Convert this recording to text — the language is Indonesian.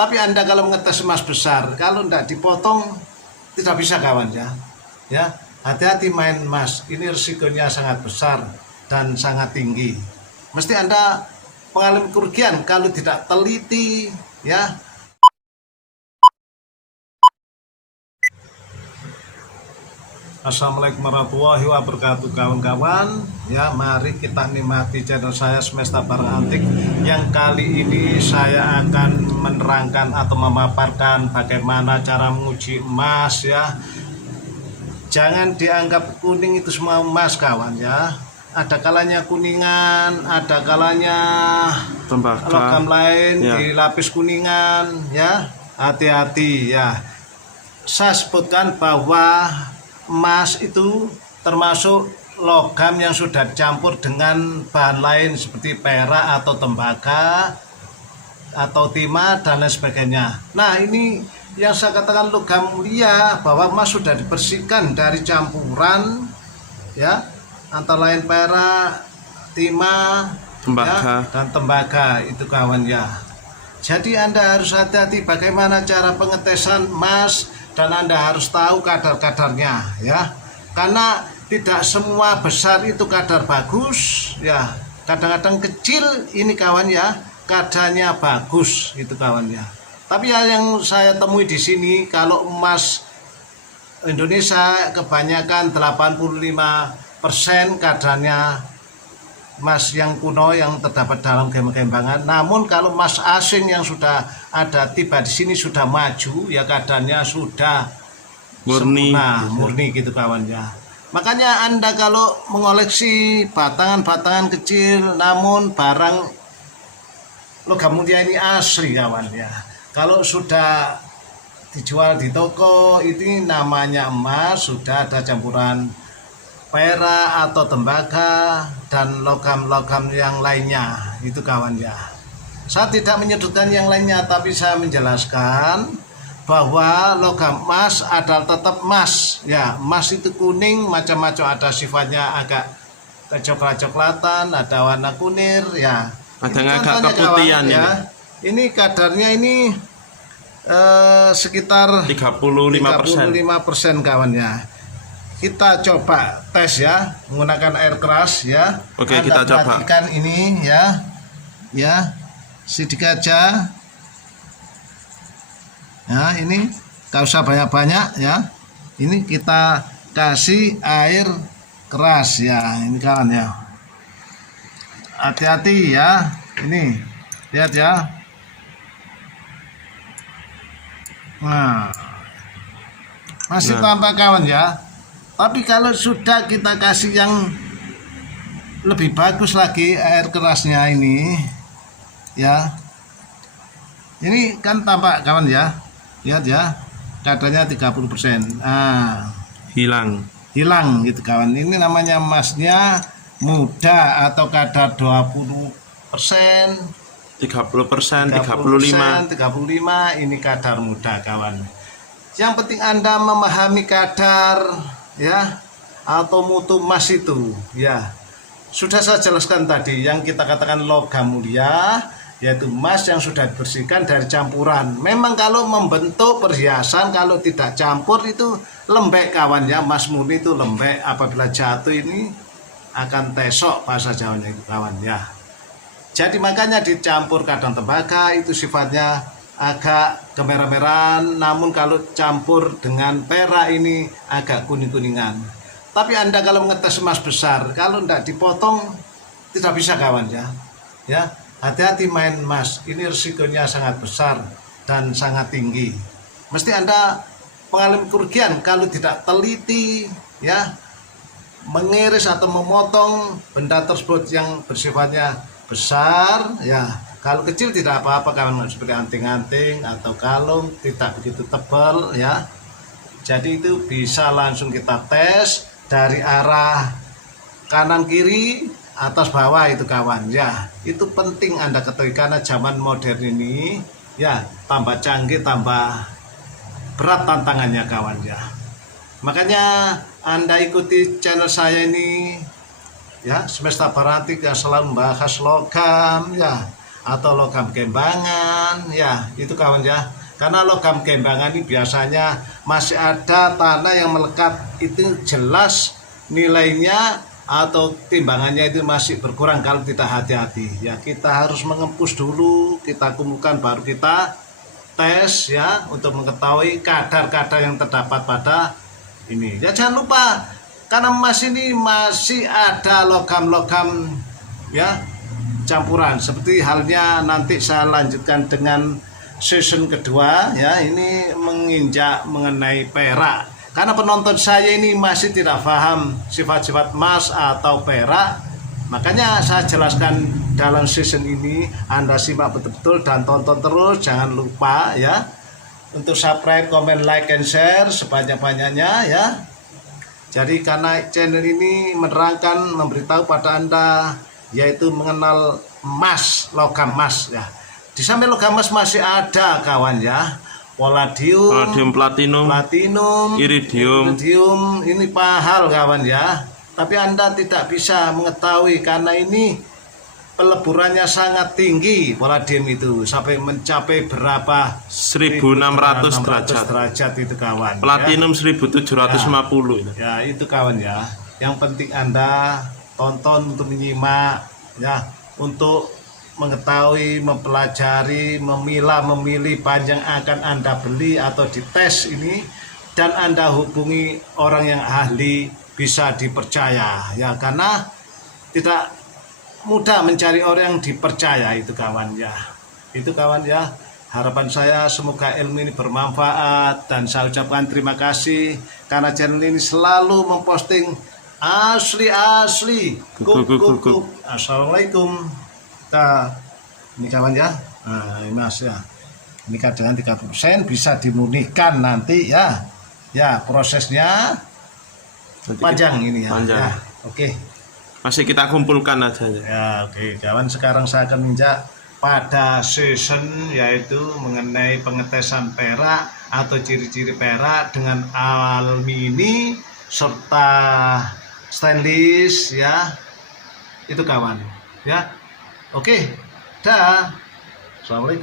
Tapi Anda kalau mengetes emas besar, kalau tidak dipotong tidak bisa kawan ya. Ya, hati-hati main emas. Ini risikonya sangat besar dan sangat tinggi. Mesti Anda mengalami kerugian kalau tidak teliti ya. Assalamualaikum warahmatullahi wabarakatuh kawan-kawan. Ya, mari kita nikmati channel saya Semesta Barang Antik. Yang kali ini saya akan menerangkan atau memaparkan bagaimana cara menguji emas ya. Jangan dianggap kuning itu semua emas kawan ya. Ada kalanya kuningan, ada kalanya logam lain ya, dilapis kuningan ya. Hati-hati ya. Saya sebutkan bahwa emas itu termasuk logam yang sudah dicampur dengan bahan lain seperti perak atau tembaga atau timah dan lain sebagainya. Nah, ini yang saya katakan logam mulia, bahwa emas sudah dibersihkan dari campuran ya, antara lain perak, timah, tembaga ya, dan tembaga itu kawan ya. Jadi Anda harus hati-hati bagaimana cara pengetesan emas, dan Anda harus tahu kadar-kadarnya ya, karena tidak semua besar itu kadar bagus ya, kadang-kadang kecil ini kawan ya kadarnya bagus itu kawan ya. Tapi yang saya temui di sini, kalau emas Indonesia kebanyakan 85% kadarnya emas yang kuno yang terdapat dalam gembang-gembangan. Namun kalau emas asing yang sudah ada tiba di sini sudah maju ya, kadarnya sudah murni gitu kawan ya. Makanya Anda kalau mengoleksi batangan-batangan kecil namun barang logam mulia ini asli kawan ya, kalau sudah dijual di toko ini namanya emas, sudah ada campuran perak atau tembaga dan logam-logam yang lainnya itu kawan ya. Saya tidak menyebutkan yang lainnya, tapi saya menjelaskan bahwa logam emas adalah tetap emas ya. Emas itu kuning macam-macam, ada sifatnya agak kecoklat-coklatan, ada warna kunir ya, ada yang agak keputihan ya. Ini kadarnya ini sekitar 35% kawan ya. Kita coba tes ya menggunakan air keras ya. Oke, Anda kita coba. perhatikan ini ya. Ya. Sedikit aja. Ya, ini gak usah banyak-banyak ya. Ini kita kasih air keras ya. Ini kawan ya. Hati-hati ya. Ini. Lihat ya. Nah. Masih tampak kawan ya. Tapi kalau sudah kita kasih yang lebih bagus lagi air kerasnya ini ya, ini kan tampak kawan ya, lihat ya kadarnya 30%. Nah, hilang gitu kawan. Ini namanya emasnya muda atau kadar 20%, 30%, 35 ini kadar muda kawan. Yang penting Anda memahami kadar ya atau mutu emas itu ya. Sudah saya jelaskan tadi, yang kita katakan logam mulia yaitu emas yang sudah dibersihkan dari campuran. Memang kalau membentuk perhiasan kalau tidak campur itu lembek kawan ya, emas murni itu lembek, apabila jatuh ini akan tesok bahasa Jawanya itu kawan ya. Jadi makanya dicampur kadang tembaga itu sifatnya agak kemerah-merahan, namun kalau campur dengan perak ini agak kuning-kuningan. Tapi Anda kalau mengetes emas besar, kalau tidak dipotong tidak bisa kawan ya. Ya, hati-hati main emas. Ini risikonya sangat besar dan sangat tinggi. Mesti Anda mengalami kerugian kalau tidak teliti ya, mengiris atau memotong benda tersebut yang bersifatnya besar ya. Kalau kecil tidak apa-apa kawan, seperti anting-anting atau kalung, tidak begitu tebal ya. Jadi itu bisa langsung kita tes dari arah kanan kiri, atas bawah itu kawan ya. Itu penting Anda ketahui karena zaman modern ini ya tambah canggih, tambah berat tantangannya kawan ya. Makanya Anda ikuti channel saya ini ya, Semesta Barang Antik yang selalu membahas logam ya. atau logam gembangan, ya itu kawan ya. Karena logam gembangan ini biasanya masih ada tanah yang melekat, itu jelas nilainya atau timbangannya itu masih berkurang kalau tidak hati-hati. Ya kita harus mengempus dulu, kita kumpulkan baru kita tes ya untuk mengetahui kadar-kadar yang terdapat pada ini. Ya jangan lupa karena emas ini masih ada logam-logam ya campuran, seperti halnya nanti saya lanjutkan dengan season kedua ya, ini menginjak mengenai perak. Karena penonton saya ini masih tidak paham sifat-sifat emas atau perak, makanya saya jelaskan dalam season ini. Anda simak betul-betul dan tonton terus, jangan lupa ya untuk subscribe, comment, like, and share sebanyak-banyaknya ya. Jadi karena channel ini menerangkan, memberitahu pada Anda yaitu mengenal emas, logam emas ya. Di samping logam emas masih ada kawan ya, palladium, platinum, iridium, ini pahal kawan ya. Tapi Anda tidak bisa mengetahui karena ini peleburannya sangat tinggi. Palladium itu sampai mencapai berapa? 1600 derajat itu kawan. Platinum ya. 1750 ya itu kawan ya. Yang penting Anda tonton untuk menyimak ya, untuk mengetahui, mempelajari, memilah, memilih panjang akan Anda beli atau dites ini, dan Anda hubungi orang yang ahli, bisa dipercaya ya, karena tidak mudah mencari orang yang dipercaya itu kawan ya. Itu kawan ya, harapan saya semoga ilmu ini bermanfaat, dan saya ucapkan terima kasih karena channel ini selalu memposting asli. Kup. Assalamualaikum. Nah, ini kawan ya, nah ini mas ya, ini cadangan 30% bisa dimurnikan nanti ya, ya prosesnya panjang ini ya, panjang. Ya, oke. Masih kita kumpulkan aja ya, oke kawan. Sekarang saya akan menginjak pada season yaitu mengenai pengetesan perak atau ciri-ciri perak dengan alumini serta stainless ya, itu kawan ya. Oke, dah. Assalamualaikum.